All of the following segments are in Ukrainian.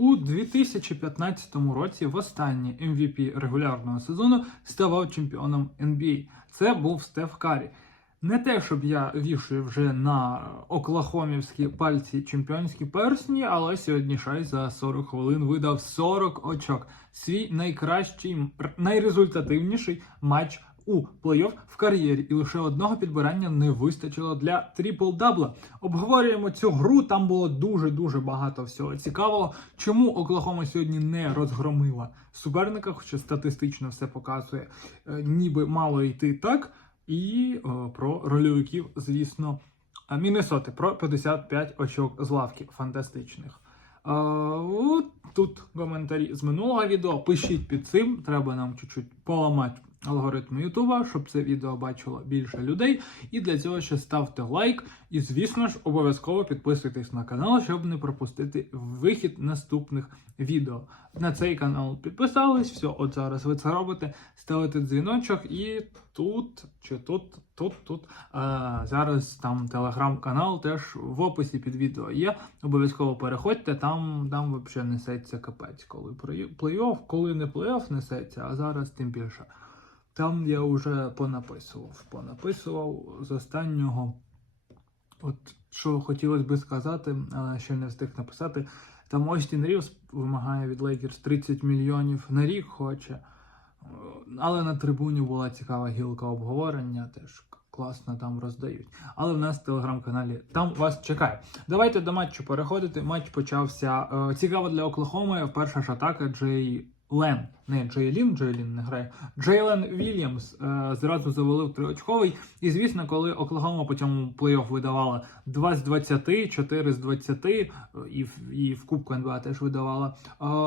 У 2015 році в останній MVP регулярного сезону ставав чемпіоном NBA. Це був Стеф Карі. Не те, щоб я вішаю вже на оклахомівські пальці чемпіонські персні, але сьогодні Шай за 40 хвилин видав 40 очок. Свій найкращий, найрезультативніший матч у плей-офф в кар'єрі, і лише одного підбирання не вистачило для трипл-дабла. Обговорюємо цю гру. Там було дуже дуже багато всього цікавого. Чому Оклахома сьогодні не розгромила суперника, хоча статистично все показує, е, ніби мало йти так. І е, про рольовиків, звісно, е, Міннесоти про 55 очок з лавки фантастичних. Е, тут коментарі з минулого відео. Пишіть під цим. Треба нам чуть-чуть поламати алгоритм Ютуба, щоб це відео бачило більше людей. І для цього ще ставте лайк. І, звісно ж, обов'язково підписуйтесь на канал, щоб не пропустити вихід наступних відео. На цей канал підписались, все, от зараз ви це робите, ставите дзвіночок, і тут чи тут, тут, тут. А, зараз там телеграм-канал теж в описі під відео є. Обов'язково переходьте, там, там взагалі несеться капець, коли плей- плей-офф, коли не плей-офф несеться, а зараз тим більше. Там я вже понаписував. Понаписував з останнього. От що хотілося би сказати, але ще не встиг написати. Там Остін Рівс вимагає від Лейкерс 30 мільйонів на рік хоче. Але на трибуні була цікава гілка обговорення, теж класно там роздають. Але в нас в телеграм-каналі там вас чекає. Давайте до матчу переходити. Матч почався е, цікаво для Оклахоми. Перша ж атака Джей Лен. Не Джей Лін, Джей Лін не грає. Джейлен Вільямс е, зразу завалив триочковий. І звісно, коли Оклахома по цьому плей-офф видавала 2 з 20, 4 з 20, е, і, в- і в Кубку НБА теж видавала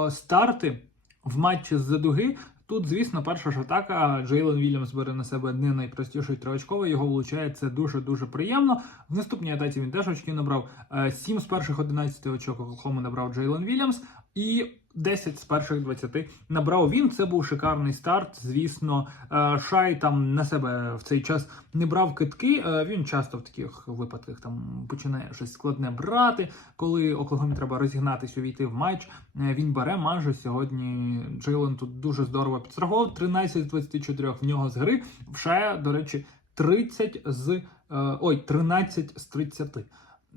е, старти в матчі з дуги. Тут, звісно, перша ж атака. Джейлен Вільямс бере на себе не найпростіший триочковий, його влучає це дуже-дуже приємно. В наступній атаці він теж очки набрав. 7 з перших 11 очок Оклахоми набрав Джейлен Вільямс. І 10 з перших 20 набрав він. Це був шикарний старт. Звісно, Е, Шай там на себе в цей час не брав китки. Е, Він часто в таких випадках там починає щось складне брати. Коли Оклахомі треба розігнатись, увійти в матч. е, Він бере майже сьогодні. Джейлен тут дуже здорово підстрахував. 13 з 24 в нього з гри. В Шая, до речі, 30 з ой, 13 з 30.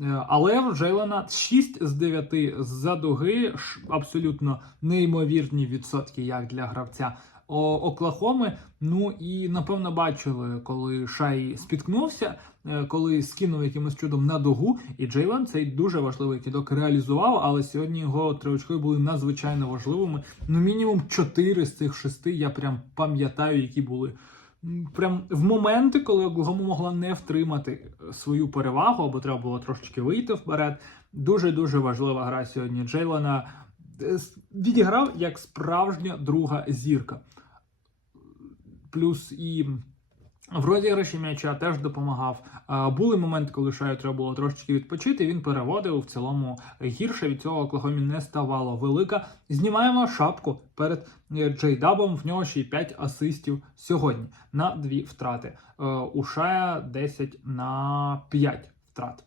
Е, Але в Джейлена 6 з 9 з-за дуги, абсолютно неймовірні відсотки, як для гравця Оклахоми. Ну і напевно бачили, коли Шай спіткнувся, е, коли скинув якимось чудом на дугу, і Джейлен цей дуже важливий кидок реалізував, але сьогодні його триочкові були надзвичайно важливими. Ну, мінімум 4 з цих 6 я прям пам'ятаю, які були прям в моменти, коли Оклахома могла не втримати е, свою перевагу, або треба було трошечки вийти вперед. Дуже дуже важлива гра сьогодні. Джейлона е, відіграв як справжня друга зірка. Плюс і в розіграші м'яча теж допомагав. Були моменти, коли Шаю треба було трошечки відпочити. Він переводив в цілому гірше від цього Оклахомі не ставало велика. Знімаємо шапку перед е, Джейдабом. В нього ще й 5 асистів сьогодні на дві втрати. Е, У Шая 10 на 5 втрат.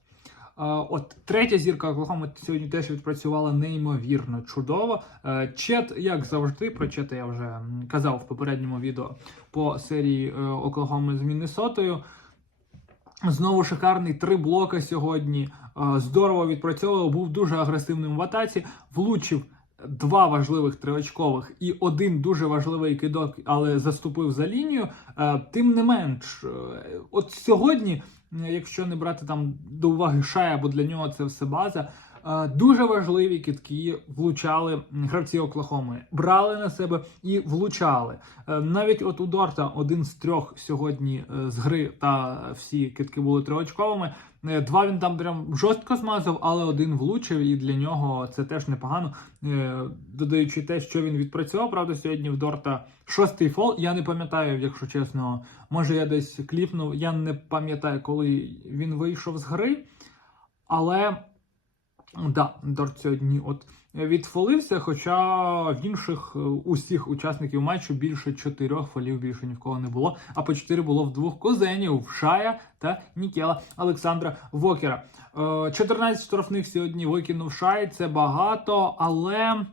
Е, От третя зірка Оклахоми сьогодні теж відпрацювала неймовірно чудово. Е, Чет, як завжди, про Чета я вже казав в попередньому відео по серії е, Оклахоми з Міннесотою. Знову шикарний три блока сьогодні. Здорово відпрацьовував, був дуже агресивним в атаці, влучив. Два важливих триочкових і один дуже важливий кидок, але заступив за лінію. Тим не менш, от сьогодні, якщо не брати там до уваги Шая, бо для нього це все база. е, Дуже важливі китки влучали гравці Оклахоми, брали на себе і влучали. Е, Навіть от у Дорта один з трьох сьогодні е, з гри та всі китки були триочковими. Е, Два він там прям жорстко змазав, але один влучив, і для нього це теж непогано. Е, Додаючи те, що він відпрацював, правда, сьогодні в Дорта шостий фол. Я не пам'ятаю, якщо чесно, може я десь кліпнув. Я не пам'ятаю, коли він вийшов з гри, але Да, Дорт сьогодні от відфолився, хоча в інших е, усіх учасників матчу більше чотирьох фолів більше ні в кого не було. А по чотири було в двох козенів Шая та Нікела Олександра Вокера. Е, 14 штрафних сьогодні викинув Шай. Це багато, але.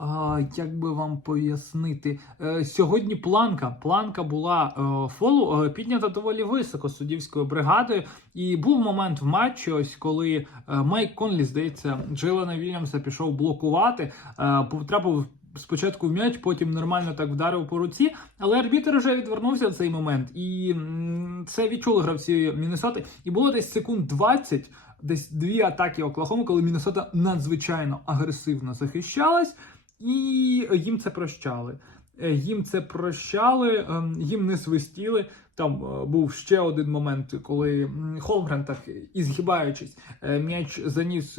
А, як би вам пояснити, е, сьогодні планка. Планка була е, фолу е, піднята доволі високо суддівською бригадою. І був момент в матчі, ось коли е, Майк Конлі, здається, Джилана Вільямса пішов блокувати. Е, потрапив спочатку в м'яч, потім нормально так вдарив по руці. Але арбітр вже відвернувся в цей момент. І це відчули гравці Міннесоти. І було десь секунд 20, десь дві атаки Оклахоми, коли Міннесота надзвичайно агресивно захищалась. І їм це прощали. Е, Їм це прощали, ем, їм не свистіли. Там е, був ще один момент, коли Холмгрен, так і згибаючись, е, м'яч заніс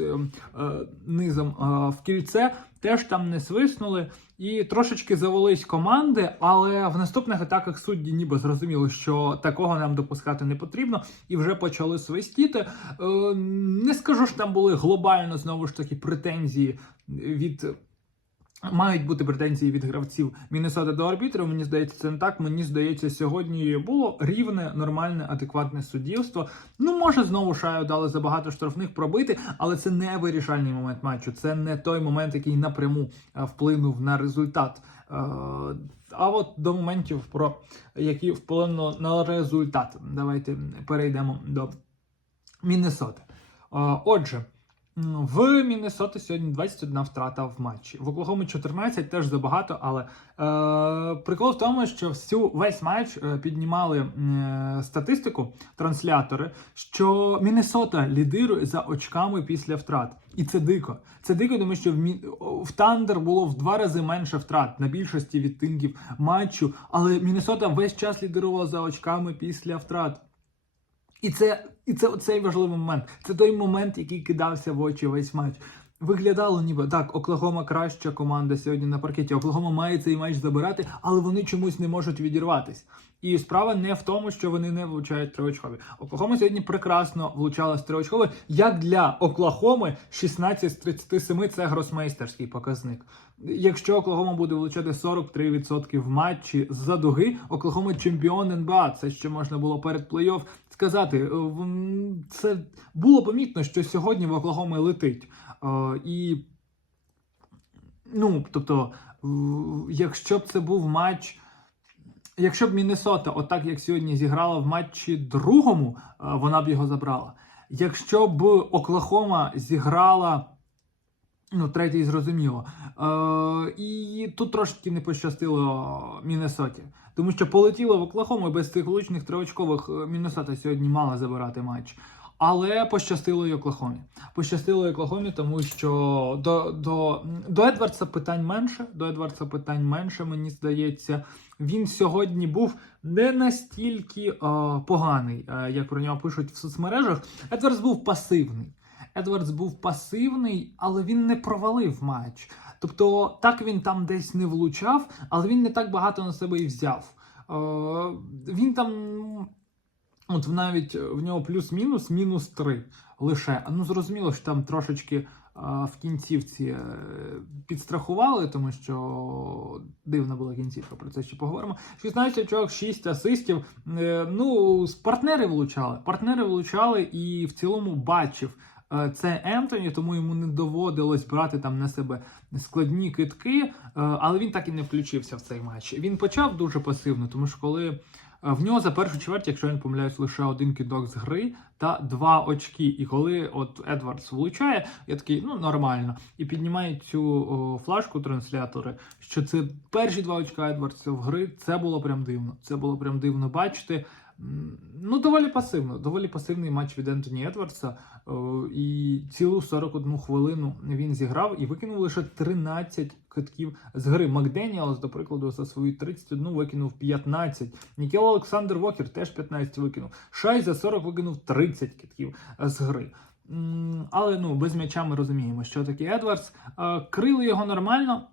низом в кільце, теж там не свиснули. І трошечки завелись команди, але в наступних атаках судді ніби зрозуміли, що такого нам допускати не потрібно, і вже почали свистіти. Не скажу, що там були глобально знову ж таки претензії від. Мають бути претензії від гравців Міннесоти до арбітрів. Мені здається, це не так. Мені здається, сьогодні було рівне, нормальне, адекватне суддівство. Ну, може, знову шаю дали забагато штрафних пробити, але це не вирішальний момент матчу. Це не той момент, який напряму е, вплинув на результат. Е, А от до моментів, про які вплинули на результат. Давайте перейдемо до Міннесоти. Е, Отже. В Міннесоти сьогодні 21 втрата в матчі. В Оклахомі 14 теж забагато, але е, прикол в тому, що всю весь матч е, піднімали е, статистику транслятори, що Міннесота лідирує за очками після втрат. І це дико. Це дико, тому що в, Мі... в Тандер було в два рази менше втрат на більшості відтинків матчу, але Міннесота весь час лідирувала за очками після втрат. І це, і це цей важливий момент. Це той момент, який кидався в очі весь матч. Виглядало ніби так, Оклахома краща команда сьогодні на паркеті. Оклахома має цей матч забирати, але вони чомусь не можуть відірватись. І справа не в тому, що вони не влучають триочкові. Оклахома сьогодні прекрасно влучала з триочкові. Як для Оклахоми 16 з 37 це гросмейстерський показник. Якщо Оклахома буде влучати 43% в матчі з-за дуги, Оклахома чемпіон НБА. Це ще можна було перед плей-офф сказати. Е, Це було помітно, що сьогодні в Оклахоми летить. Е, І ну, тобто, якщо б це був матч. Якщо б Міннесота, отак як сьогодні, зіграла в матчі другому, е, вона б його забрала. Якщо б Оклахома зіграла. Ну, третій зрозуміло. Е, і тут трошки не пощастило Міннесоті. Тому що полетіло в Оклахому без цих влучних триочкових е, Міннесота сьогодні мала забирати матч. Але пощастило і Оклахомі. Пощастило і Оклахомі, тому що до, до, до Едвардса питань менше. До Едвардса питань менше, мені здається. Він сьогодні був не настільки е, поганий, е, як про нього пишуть в соцмережах. Едвардс був пасивний. Едвардс був пасивний, але він не провалив матч. Тобто, так він там десь не влучав, але він не так багато на себе і взяв. Е, він там, ну, от навіть в нього плюс-мінус, мінус 3 лише. Ну, зрозуміло, що там трошечки е, в кінцівці е, підстрахували, тому що дивна була кінцівка, про це ще поговоримо. 16 очок, 6 асистів. Е, Ну, партнери влучали. Партнери влучали і в цілому бачив. Е, Це Ентоні, тому йому не доводилось брати там на себе складні китки, е, але він так і не включився в цей матч. Він почав дуже пасивно, тому що коли е, в нього за першу чверть, якщо я не помиляюсь, лише один кидок з гри та два очки. І коли от Едвардс влучає, я такий, ну нормально, і піднімає цю флажку транслятори, що це перші два очка Едвардса в гри. Це було прям дивно. Це було прям дивно бачити. Ну, доволі пасивно, доволі пасивний матч від Ентоні Едвардса. І цілу 41 хвилину він зіграв і викинув лише 13 китків з гри. Макденіалс, до прикладу, за свої 31 викинув 15. Нікел Олександр Вокер теж 15 викинув. Шай за 40 викинув 30 китків з гри. Але ну без м'яча ми розуміємо, що таке Едвардс. Е, Крили його нормально.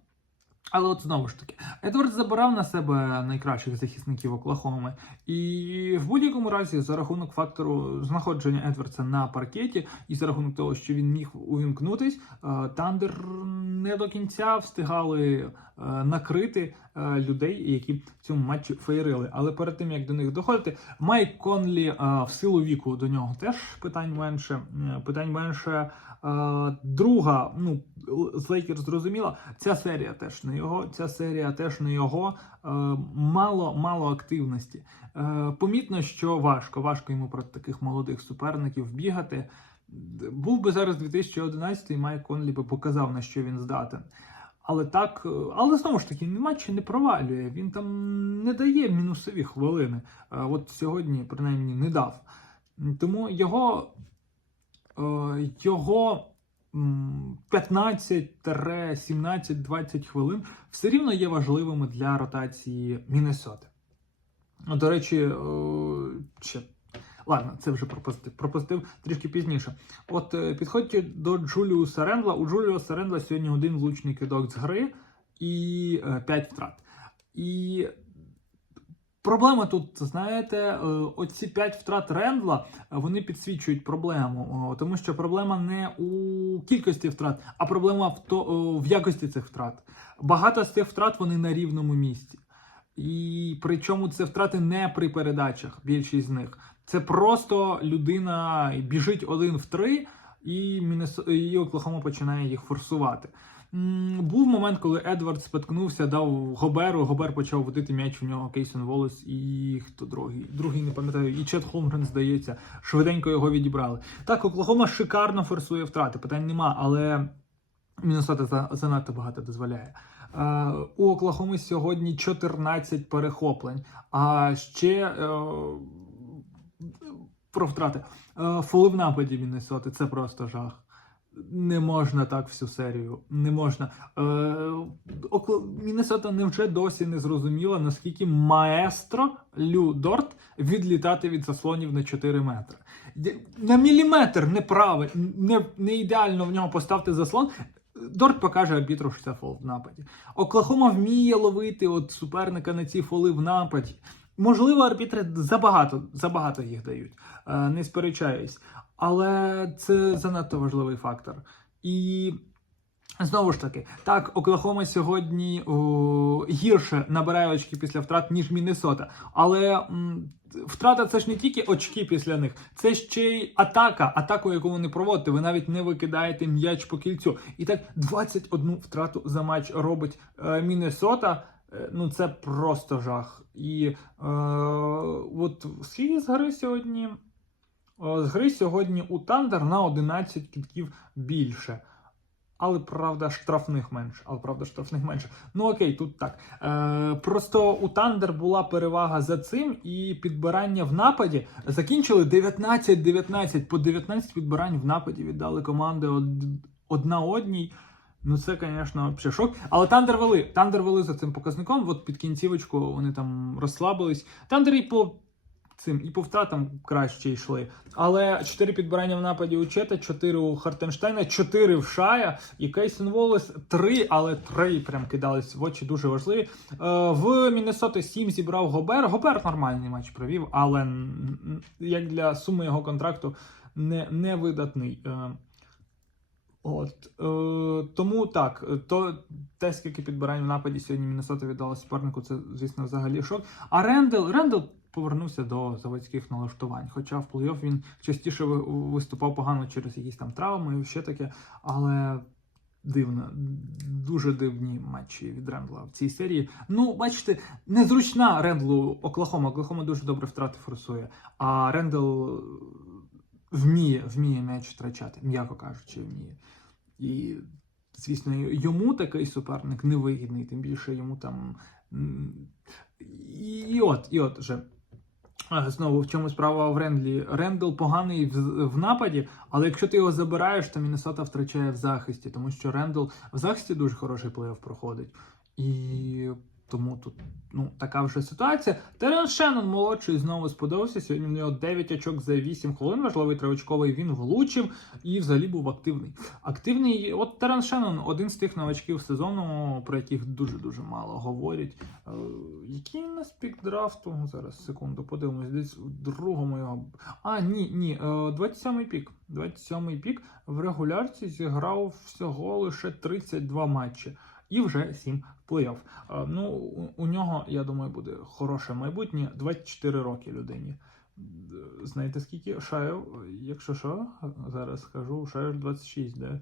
Але от знову ж таки, Едвард забирав на себе найкращих захисників Оклахоми. І в будь-якому разі, за рахунок фактору знаходження Едвардса на паркеті, і за рахунок того, що він міг увімкнутись, е, Тандер не до кінця встигали е, накрити людей, які в цьому матчі феєрили. Але перед тим як до них доходити, Майк Конлі е, в силу віку до нього теж питань менше. Е, Питань менше. Е, Друга, ну з Лейкер зрозуміло, ця серія теж не його. Ця серія теж не його. Е, Мало мало активності. Е, Помітно, що важко, важко йому проти таких молодих суперників бігати. Був би зараз 2011 і Майк Конлі би показав, на що він здатен. Але так, е, але знову ж таки, він матчі не провалює. Він там не дає мінусові хвилини. Е, От сьогодні, принаймні, не дав. Тому його, е, його 15-17-20 хвилин все рівно є важливими для ротації Міннесоти. До речі, ще. Ладно, це вже пропустив. Пропустив трішки пізніше. От е, підходьте до Джуліуса Рендла. У Джуліуса Рендла сьогодні один влучний кидок з гри і 5 втрат. І проблема тут, знаєте, е, оці 5 втрат Рендла е, вони підсвічують проблему, тому що проблема не у кількості втрат, а проблема в, то, в якості цих втрат. Багато з цих втрат вони на рівному місці. І причому це втрати не при передачах, більшість з них. Це просто людина біжить один в три, і Міннес... і Оклахома починає їх форсувати. Був момент, коли Едвард споткнувся, дав Гоберу. Гобер почав водити м'яч в нього Кейсон Волос і хто другий? Другий не пам'ятаю, і Чет Холмгрен, здається, швиденько його відібрали. Так, Оклахома шикарно форсує втрати, питань нема, але Міннесота занадто багато дозволяє. Е, У Оклахоми сьогодні 14 перехоплень. А ще е, про втрати. Фоли в нападі Міннесоти це просто жах. Не можна так всю серію. Не можна. Е, Міннесота невже досі не зрозуміла, наскільки маестро Лю Дорт відлітати від заслонів на 4 метри. На міліметр неправильно, не, не ідеально в нього поставити заслон. Дорт покаже арбітру, що це фол в нападі. Оклахома вміє ловити от суперника на ці фоли в нападі. Можливо, арбітри забагато, забагато їх дають, е, не сперечаюсь. Але це занадто важливий фактор. І знову ж таки, так, Оклахома сьогодні о, гірше набирає очки після втрат, ніж Міннесота. Але м, втрата це ж не тільки очки після них, це ще й атака, атаку, яку вони проводите. Ви навіть не викидаєте м'яч по кільцю. І так 21 втрату за матч робить е, Міннесота. Е, Ну, це просто жах. І е, от скільки з гри сьогодні? О, З гри сьогодні у Тандер на 11 кітків більше. Але правда, штрафних менше. Але правда, штрафних менше. Ну окей, тут так. Е, просто у Тандер була перевага за цим, і підбирання в нападі закінчили 19-19. По 19 підбирань в нападі віддали команди одна одній. Ну, це, звісно, взагалі шок. Але Тандер вели. Тандер вели за цим показником. От під кінцівочку вони там розслабились. Тандер і по цим і по втратам краще йшли. Але 4 підбирання в нападі у Чета, 4 у Хартенштейна, 4 в Шая і Кейсен Волес 3, але 3 прям кидались в очі дуже важливі. Е, в Міннесоти 7 зібрав Гобер. Гобер нормальний матч провів, але як для суми його контракту не, не видатний. Е, От е, тому так, то те, скільки підбирань в нападі сьогодні Міннесота віддала супернику, це звісно взагалі шок. А Рендел Рендел повернувся до заводських налаштувань. Хоча в плей-офф він частіше виступав погано через якісь там травми, і ще таке. Але дивно, дуже дивні матчі від Рендла в цій серії. Ну, бачите, незручна Рендлу Оклахома. Оклахома дуже добре втрати форсує. А Рендел вміє, вміє м'яч втрачати, м'яко кажучи, вміє. І, звісно, йому такий суперник невигідний, тим більше йому там. І от, і от же. А, Знову в чому справа в Рендлі. Рендл поганий в, в нападі, але якщо ти його забираєш, то Міннесота втрачає в захисті, тому що Рендл в захисті дуже хороший плей-офф проходить. І Тому тут ну, така вже ситуація. Терен Шеннон молодший знову сподобався. Сьогодні в нього 9 очок за 8 хвилин. Важливий тривочковий він влучив і взагалі був активний. Активний, от Терен Шеннон один з тих новачків сезону, про яких дуже-дуже мало говорять. Е, нас пік драфту? Зараз секунду, подивимось. Десь у другому його. А, ні, ні. Е, 27-й пік. 27-й пік в регулярці зіграв всього лише 32 матчі. І вже 7 плей-офф. Е, Ну, у, нього, я думаю, буде хороше майбутнє. 24 роки людині. Е, Знаєте, скільки? Шаєв, якщо що, зараз скажу, Шаєв 26, де?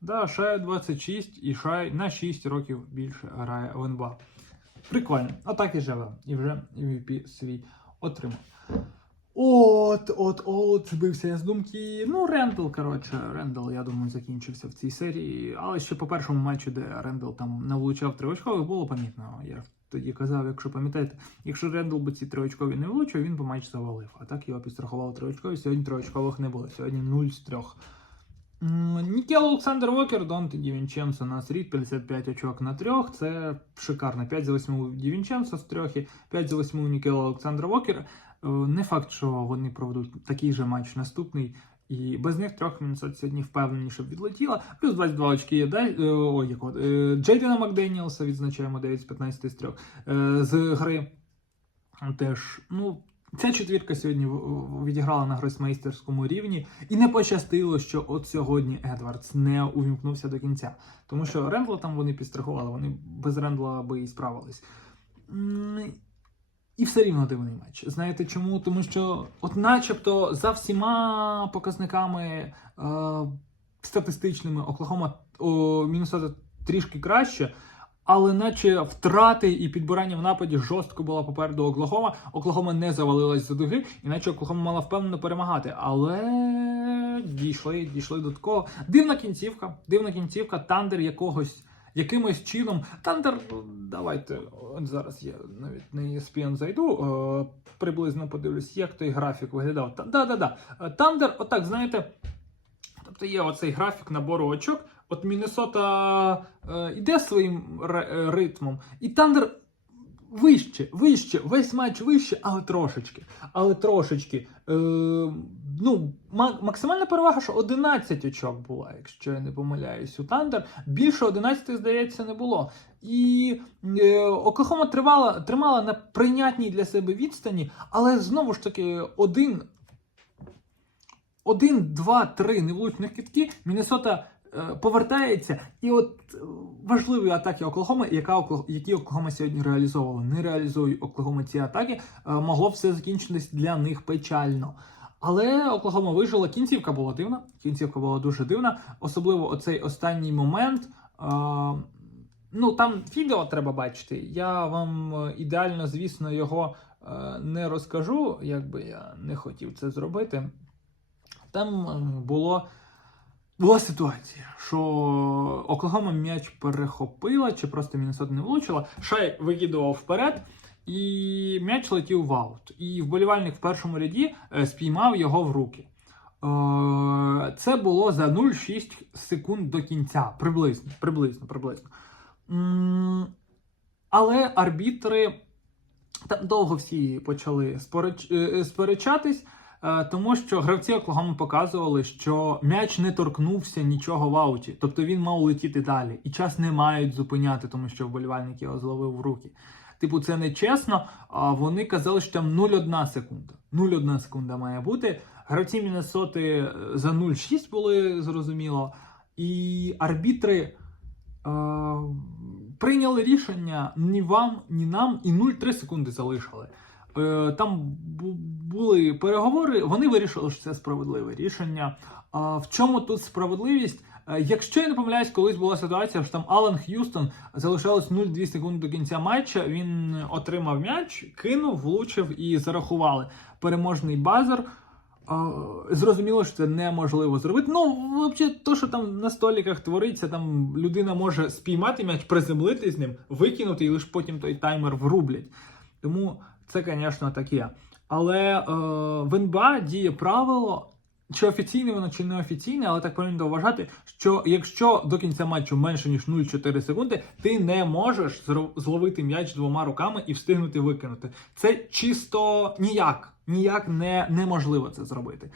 Да, Шаєв 26 і Шай на 6 років більше грає в НБА. Прикольно. Отак і живе. І вже MVP свій отримав. От, от, от, збився я з думки. Ну, Рендл, коротше, Рендл, я думаю, закінчився в цій серії. Але ще по першому матчі, де Рендл там не влучав тривочкових, було помітно. Я тоді казав, якщо пам'ятаєте, якщо Рендл би ці тривочкові не влучив, він би матч завалив. А так його підстрахували тривочкові. Сьогодні тривочкових не було. Сьогодні 0 з 3. Нікел Олександр Вокер, Донте Дівінченцо на срід, 55 очок на трьох. Це шикарно. 5 за 8 у Дівінченцо з трьох 5 за 8 у Нікела Олександра Вокера. Е, Не факт, що вони проведуть такий же матч наступний. І без них трьох Міннесота сьогодні впевненіше відлетіла. Плюс 22 очки є е, ой, як е, Джейдена Макденіелса відзначаємо 9 з 15 з 3 е, з гри. Теж, ну, ця четвірка сьогодні відіграла на гросмейстерському рівні. І не пощастило, що от сьогодні Едвардс не увімкнувся до кінця. Тому що Рендла там вони підстрахували, вони без Рендла би і справились. І все рівно дивний матч. Знаєте чому? Тому що, от начебто, за всіма показниками е, статистичними Оклахома о, Міннесота трішки краще. Але наче втрати і підбирання в нападі жорстко була попереду Оклахома. Оклахома не завалилась за дуги, іначе Оклахома мала впевнено перемагати. Але дійшли, дійшли до такого. Дивна кінцівка, дивна кінцівка, тандер якогось. Якимось чином, Тандер, давайте зараз я навіть на ESPN зайду, е, приблизно подивлюсь, як той графік виглядав. Да-да-да. Е, Тандер, отак, знаєте, тобто є оцей графік набору очок. От Міннесота е, йде своїм е, ритмом, і Тандер вище, вище, весь матч вище, але трошечки. Але трошечки. Е, ну, максимальна перевага, що 11 очок була, якщо я не помиляюсь, у Тандер. Більше 11, здається, не було. І е, Оклахома тривала, тримала на прийнятній для себе відстані, але знову ж таки один. Один, два, три невлучних китки. Міннесота е, повертається. І от е, важливі атаки Оклахоми, яка які Оклахома сьогодні реалізовувала. Не реалізує Оклахома ці атаки, е, могло все закінчитись для них печально. Але Оклахома вижила. Кінцівка була дивна. Кінцівка була дуже дивна. Особливо оцей останній момент. Е, ну там відео треба бачити. Я вам е, ідеально, звісно, його е, не розкажу, якби я не хотів це зробити. Там е, було. Була ситуація, що Оклахома м'яч перехопила, чи просто Міннесота не влучила. Шай викидував вперед, і м'яч летів в аут. І вболівальник в першому ряді е, спіймав його в руки. Е, Це було за 0,6 секунд до кінця. Приблизно, приблизно, приблизно. Але арбітри там довго всі почали е, сперечатись. Е, Тому що гравці Оклахоми показували, що м'яч не торкнувся нічого в ауті, тобто він мав летіти далі, і час не мають зупиняти, тому що вболівальник його зловив в руки. Типу, це не чесно. А вони казали, що там 0,1 секунда. 0,1 секунда має бути. Гравці Міннесоти е, за 0,6 були зрозуміло. І арбітри е, прийняли рішення ні вам, ні нам, і 0,3 секунди залишили. Е, Там були переговори, вони вирішили, що це справедливе рішення. А в чому тут справедливість? Е, Якщо я не помиляюсь, колись була ситуація, що там Алан Х'юстон залишалось 0,2 секунди до кінця матча. Він отримав м'яч, кинув, влучив і зарахували переможний базер. Зрозуміло, що це неможливо зробити. Ну, взагалі, то, що там на століках твориться, там людина може спіймати м'яч, приземлити з ним, викинути, і лише потім той таймер врублять. Тому це, звісно, таке. Але е, в НБА діє правило, чи офіційне воно, чи не офіційне, але так повинно вважати, що якщо до кінця матчу менше ніж 0,4 секунди, ти не можеш зловити м'яч двома руками і встигнути викинути. Це чисто ніяк, ніяк не, неможливо це зробити.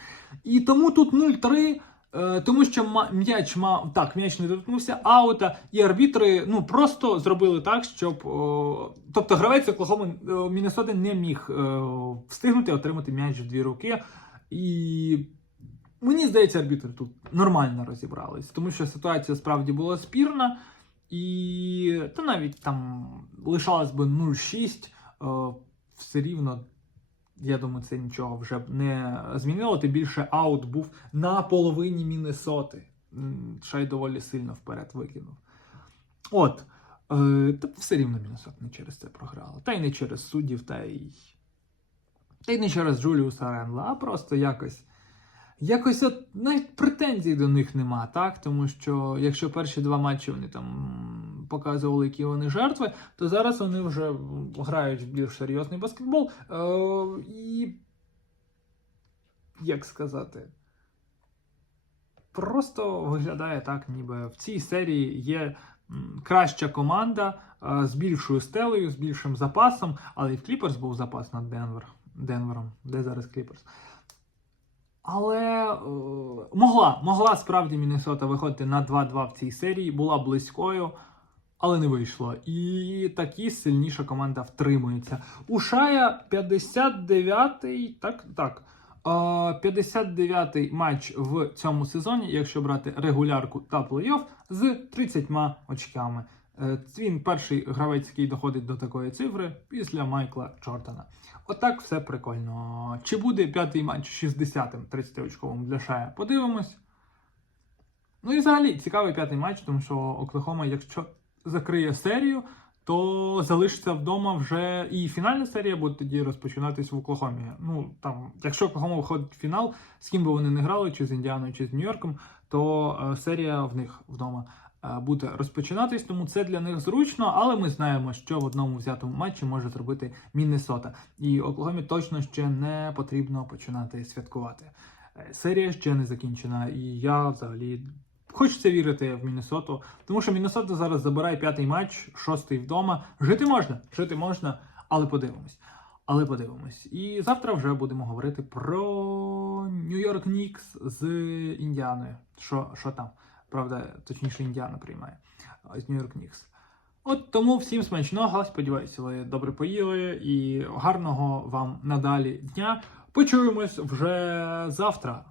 І тому тут 0,3. Е, Тому що м'яч мав так, м'яч не доторкнувся аута, і арбітри ну просто зробили так, щоб о, тобто гравець Оклахоми е, Міннесоти не міг е, встигнути отримати м'яч в дві руки. І мені здається, арбітри тут нормально розібрались, тому що ситуація справді була спірна, і та навіть там лишалось би 0-6, е, все рівно. Я думаю, це нічого вже б не змінило. Тим більше аут був на половині Міннесоти. Шай доволі сильно вперед викинув. От. Е, та все рівно Міннесота не через це програла. Та й не через суддів, та й. Та й не через Джуліуса Ренла, а просто якось. Якось от навіть претензій до них нема, так? Тому що якщо перші два матчі вони там показували, які вони жертви, то зараз вони вже грають в більш серйозний баскетбол. Е, і як сказати, просто виглядає так, ніби в цій серії є краща команда е, з більшою стелею, з більшим запасом, але і в Кліперс був запас над Денвер, Денвером. Де зараз Кліперс? Але е, могла, могла справді Міннесота виходити на 2-2 в цій серії, була близькою, але не вийшло. І такі сильніша команда втримується. У Шая 59-й, так, так. е, 59-й матч в цьому сезоні, якщо брати регулярку та плей-офф, з 30 очками. Е, Він перший гравець, який доходить до такої цифри після Майкла Джордана. Отак все прикольно. Чи буде п'ятий матч 60-м 30-очковим для Шая? Подивимось. Ну і взагалі цікавий п'ятий матч, тому що Оклахома, якщо закриє серію, то залишиться вдома вже і фінальна серія буде тоді розпочинатись в Оклахомі. Ну там, якщо Оклахома виходить в фінал, з ким би вони не грали, чи з Індіаною, чи з Нью-Йорком, то е, серія в них вдома буде розпочинатись, тому це для них зручно, але ми знаємо, що в одному взятому матчі може зробити Міннесота. І Оклахомі точно ще не потрібно починати святкувати. Е, Серія ще не закінчена, і я взагалі хочеться вірити в Міннесоту, тому що Міннесота зараз забирає п'ятий матч, шостий вдома. Жити можна, жити можна, але подивимось. Але подивимось. І завтра вже будемо говорити про Нью-Йорк Нікс з Індіаною. Що, що там? Правда, точніше, Індіана приймає з Нью-Йорк Нікс. От тому всім смачного. Сподіваюся, ви добре поїли і гарного вам надалі дня. Почуємось вже завтра.